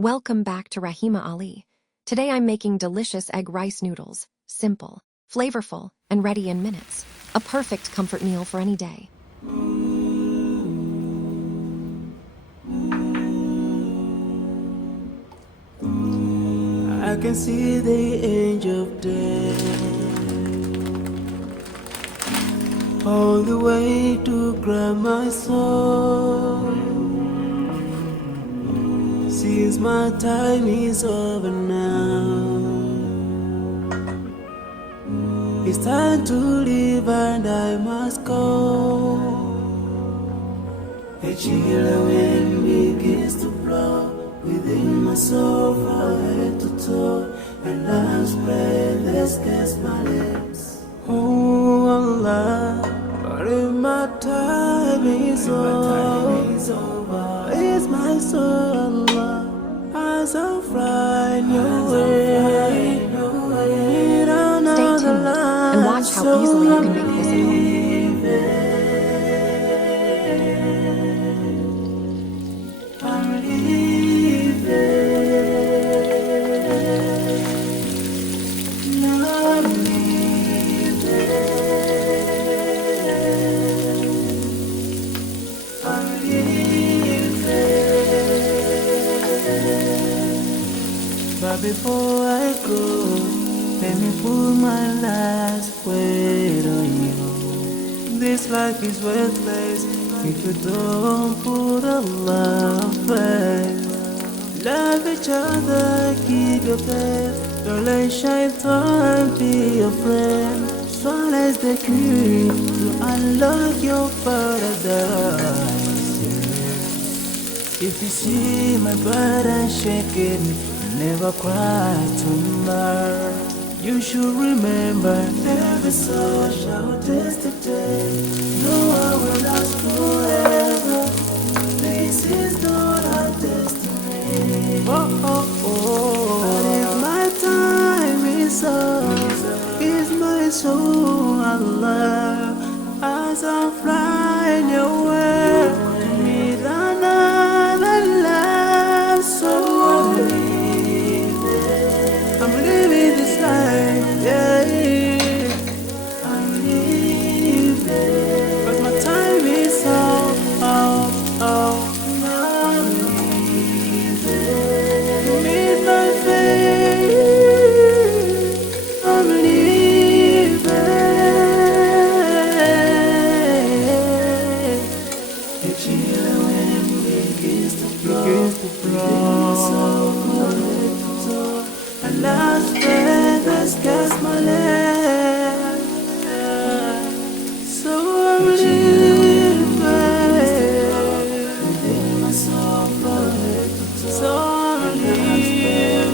Welcome back to Rahima Ali. Today I'm making delicious egg rice noodles. Simple, flavorful, and ready in minutes. A perfect comfort meal for any day. I can see the angel of death all the way to grab my soul. Since my time is over now, it's time to leave and I must go. A chilly wind begins to blow within my soul from head to toe, and love's breath escapes my lips. Oh Allah, but if my time is over, it's my soul, Allah, as I fly your way. Stay tuned and watch how easily you can make this at home. But before I go, let me put my last word on you. This life is worthless if you don't put Allah first. Love each other, keep your faith. Don't let shaitan be your friend. Swallow the key to unlock your paradise. If you see my body shaking, never cry tomorrow. You should remember, every soul shall taste the day. No one will last forever. This is not our destiny. Oh, oh, oh. But if my time is up, is my soul Allah, as I'm flying away to meet another love soul. I'm living this life, yeah. I'm living, but my time is up, I'm living to meet my fate. I'm living. The chilly wind begins to blow. And last breath has cast my leg. So I'm living within my soul from head to toe. So I'm living.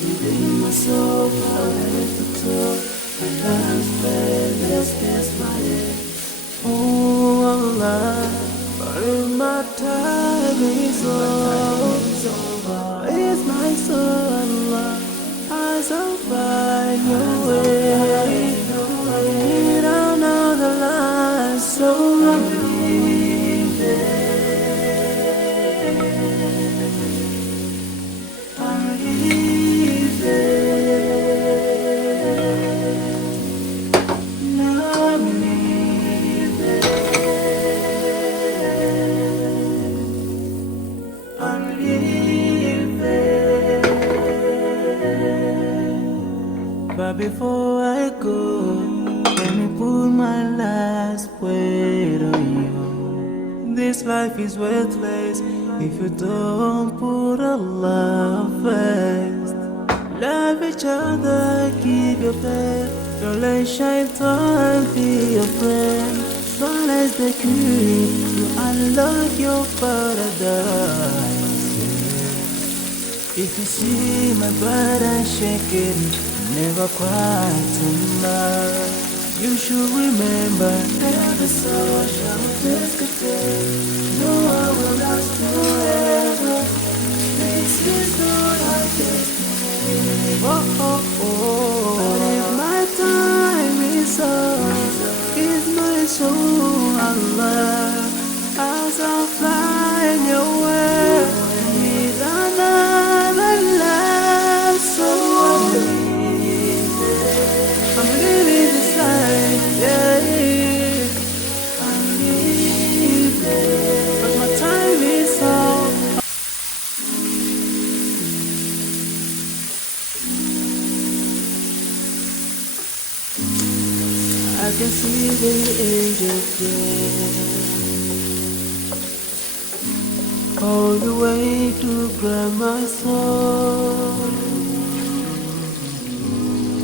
Within my soul, from head to toe, and love's breath escapes my lips. Oh Allah, but if my time is over, it's my soul, Allah, as I find your way. You don't know the lies, so I'm leaving. I'm leaving. But before I go, let me put my last word on you. This life is worthless if you don't put Allah first. Love each other, keep your faith. Don't let shaitan be your friend. Swallow the key to unlock your paradise. If you see my body shaking, never cry tomorrow. You should remember, every soul shall taste the day. No one will last forever. I can see the angels there, all the way to grab my soul.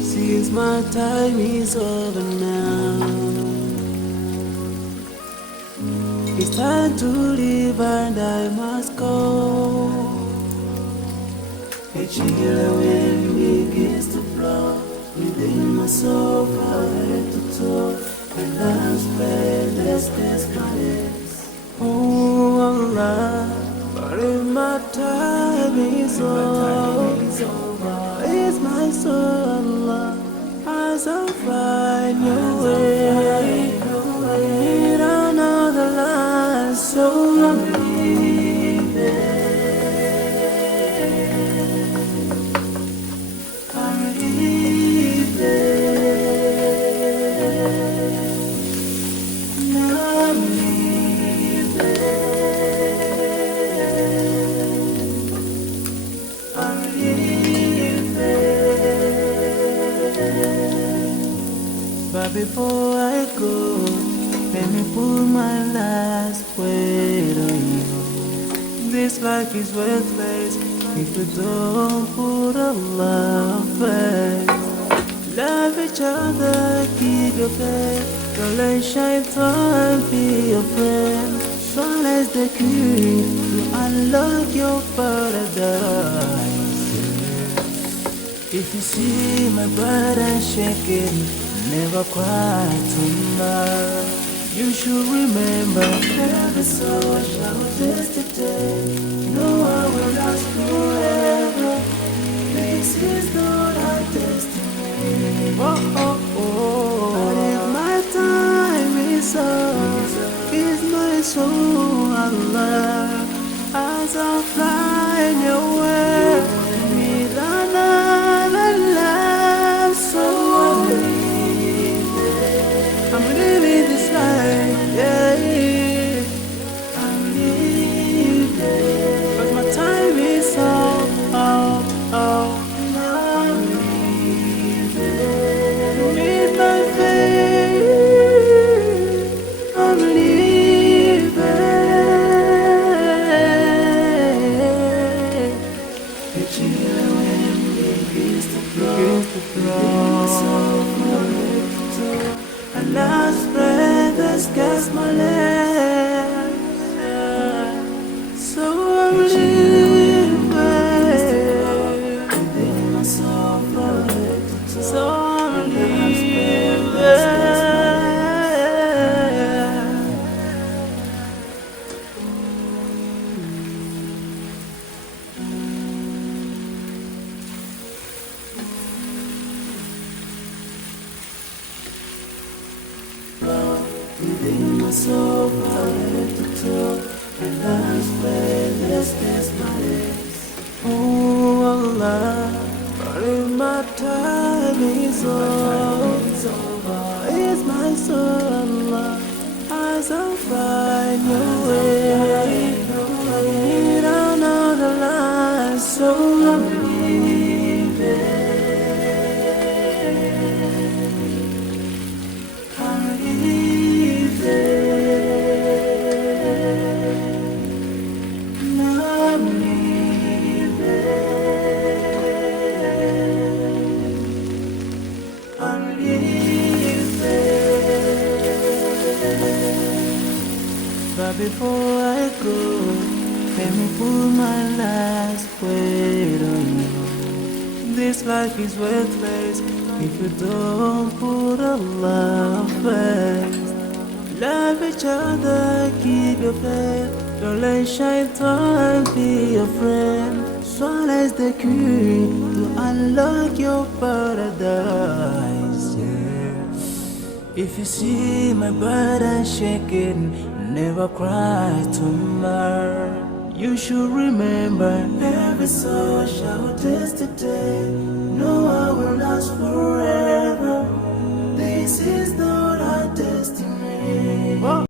Since my time is over now, it's time to leave and I must go. A chill wind begins to blow within my soul from head to toe, and I'm spreadless desperate. Oh Allah, but if my time is over, it's my soul, Allah, as I find your way. We don't know the line, so I'm leaving. I'm leaving. I'm leaving. I'm leaving. But before I go, let me put my last word on you. This life is worthless if you don't put a love first. Love each other, keep your faith. Don't let shaitan be your friend. Silence the key to unlock your paradise. If you see my brother shaking, never cry tomorrow. You should remember, every soul shall taste the day. No one will last forever. This is not our destiny. Oh, oh, oh. But if my time is up, is my soul, Allah, as I fly away with another love, so I'm living this life, yeah. I'm living, but my time is up, oh, oh. I'm living with my faith. I'm living. The chill wind begins to blow, and last breath has cast my legs. So I'm leaving. So I'm leaving. Within my soul, from head to toe, and last breathless desperate. Oh Allah, but if my time is over, it's my soul, Allah, as I find your way. We don't know the line, so I'm leaving. I'm leaving. I'm leaving. I'm leaving. But before I go, let me put my last word on you. This life is worthless if you don't put a love first. Love each other, keep your faith. Don't let shaitan be your friend. Silence the key to unlock your paradise. Yeah. If you see my brother shaking, never cry tomorrow. You should remember, every soul shall taste the day.